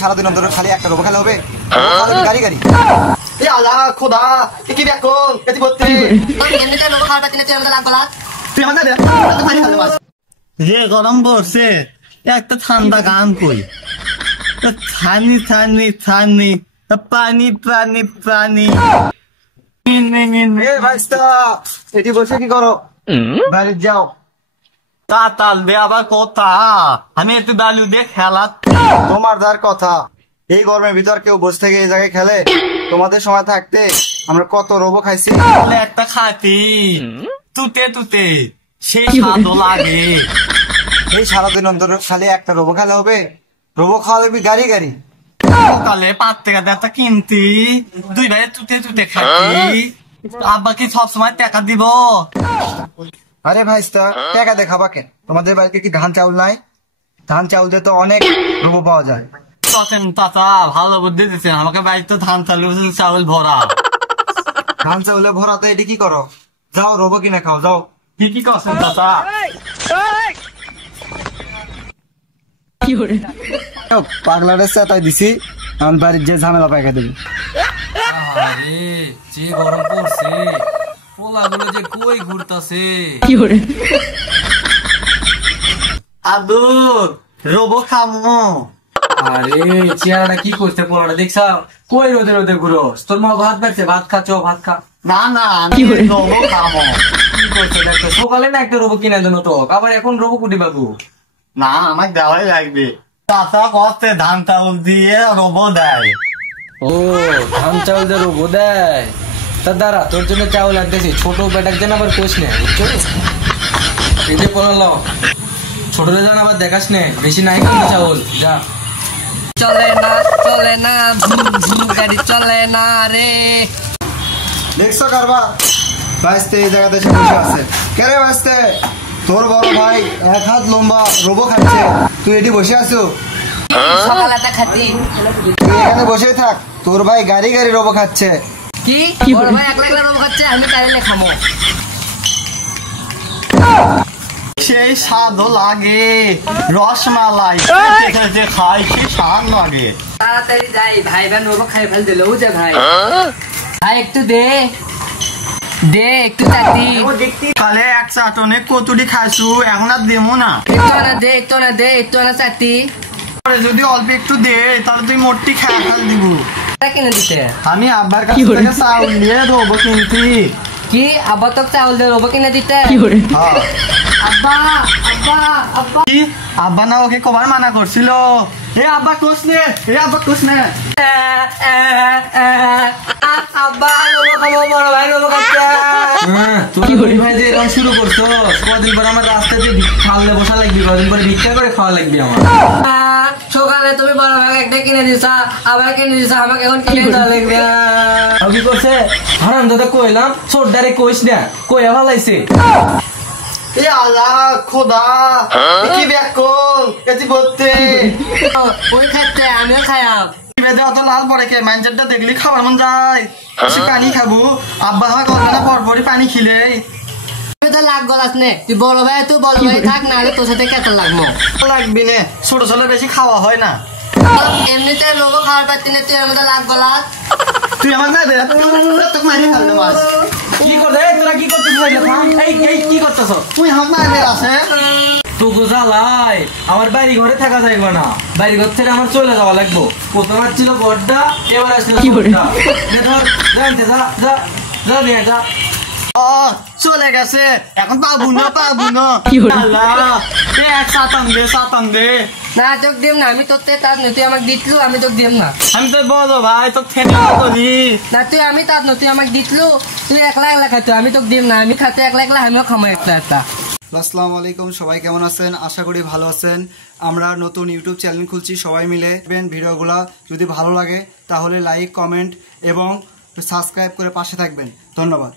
সারাদিন অন্তর খালি একটা রোবো খেলা হবে গাড়ি গাড়ি খোদা কি যে গরম পড়ছে একটা ঠান্ডা গান কই থানি থানি থানি পানি পানি পানি এটি বসে কি করো বাড়ি যাও তা তালবে আবার কথা আমি একটু দালু দিয়ে খেলা তোমার যার কথা এই গরমের ভিতর কেউ বসে থেকে এই জায়গায় খেলে তোমাদের সময় থাকতে আমরা কত রোবো খাইছি একটা খাতি তুতে তুতে সে স্বাদও লাগে এই সারাদিন অন্তর খালি একটা রোবো খেলা হবে রোবো খাওয়া লাগবে গাড়ি গাড়ি সকালে 5 টাকা দিয়ে একটা কিনতি দুই ভাই তুতে তুতে খাতি আব্বা কি সবসময় টাকা দিব আরে ভাইস্তা টাকা দেখাবা কেন তোমাদের বাড়িতে কি ধান চাউল নাই ধান চাউল দিয়ে তো অনেক রোবো পাওয়া যায় চাচা ভালো বুদ্ধি দিচ্ছেন আমাকে বাড়িতে ধান চাউল ভরা ধান চাউলে ভরা তো এটি কি করো যাও রোবো কিনে খাও যাও কি করছেন চাচা পাগলারে তাই দিছি আমি বাড়ির যে ঝামেলা পাইকা দেবি আরে যে গরম পড়ছে পোলাগুলো যে কই ঘুরতাছে আদু রোবো খামো আরে চেহারাটা কি করছে পোলাটা দেখছা কই রোদে রোদে ঘুরো তোর মা ভাত বেড়ছে ভাত খাচ্ছ ভাত খা না না আমি রোবো খামো কি করছে দেখছো সকালে না একটা রোবো কিনে দেন তো আবার এখন রোবো কুটি বাবু না আমার দেওয়াই লাগবে চাচা কষ্টে ধান চাউল দিয়ে রোবো দেয় ও ধান চাউল দিয়ে রোবো দেয় তা দাঁড়া তোর জন্য চাউল আনতেছি ছোট বেটার জন্য আবার কোষ নে বুঝছো এই যে পড়ালো ছোটরে জান আবার দেখাস নে বেশি নাই কিন্তু চাউল যা চলে না ভুম গাড়ি চলে না রে দেখছো কারবা বাইসতে এই জায়গাতে এসে বসে আছে কে রে বাইসতে তোর বড় ভাই এক হাত লম্বা রোবো খাচ্ছে তুই এটি বসে আছো সকালে খাচ্ছি তুই এখানে বসেই থাক তোর ভাই গাড়ি গাড়ি রোবো খাচ্ছে কি বড় ভাই একলা একলা রোম খাচ্ছে আমি কাইলে খামো সেই স্বাদও লাগে রসমালাই যে খাই সেই স্বাদ লাগে তাড়াতাড়ি যাই ভাই বোন রোম খাই ফেল দিল যে ভাই ভাই একটু দে একটু চাটি কালে এক চাটনে কতুরি খাইছু এখন আর দেবো না একটু না চাটি যদি অল্প একটু দে তাহলে তুই মোটটি খেয়ে ফেল দিব কিনে দিতে আমি আব্বার কাছ থেকে চাউল নিয়ে রোবো কিনতি কি আব্বা তো চাউল দিয়ে রোবো কিনে দিতে আব্বা কি আব্বা না ওকে কবার মানা করছিল আব্বা কোস নে আব্বা রোবো খাবো বড় ভাই রোবো খাচ্ছে তুই ভাই যে এরকম শুরু করছো কদিন পর আমার রাস্তায় যে খাওয়ালে বসা লাগবি কদিন পরে ভিক্ষা করে খাওয়া লাগবি আমার সকালে তুমি বড় ভাই একটা কিনে দিছা আবার কিনে দিছা আমাকে এখন কিনে দেওয়া লাগবে কি করছে হারাম দাদা কইলাম ছোটদারে কইস না কই ভালাইছে আল্লাহ খোদা কি ব্যাকল এটি বলতে ওই খাচ্ছে আমিও খায়াম অত লাল পরে কে মাইন্ডটা দেখলি খাবার মন যায় পানি খাবো আব্বা হয় কথা পরপরই পানি খিলে তুই তো লাগ গলাস নে তুই বড় ভাই থাক না তোর সাথে কেতন লাগবো লাগবি নে ছোট ছোট বেশি খাওয়া হয় না এমনিতে রোগও খাওয়ার পাচ্ছি না তুই এর মধ্যে লাগ গলাস তুই আমার না তোকে মারি ফেলবে মাছ কি করতে তোরা কি করতেছিস এই কি করতেছ তুই আমার মায়ের আছে তোকে জ্বালাই আমার বাড়ি ঘরে থাকা যাইবে না বাড়ি ঘর থেকে আমার চলে যাওয়া লাগবো প্রথম ছিল বড়টা এবার আসছিল যা চলে গেছে এখন পাবো না এক সাতান দে না তোক দিম না আমি তোর তার তুই আমাকে দিতলু আমি তোকে দিম না আমি তো বলো ভাই তো খেতে করি না তুই আমি তার তুই আমাকে দিতলু তুই একলা খাইতো আমি তোকে দিম না আমি খাতে একলা আমিও খামো একটা আসসালামু আলাইকুম সবাই কেমন আছেন আশা করি ভালো আছেন আমরা নতুন ইউটিউব চ্যানেল খুলছি সবাই মিলে ভিডিওগুলো যদি ভালো লাগে তাহলে লাইক কমেন্ট এবং সাবস্ক্রাইব করে পাশে থাকবেন ধন্যবাদ।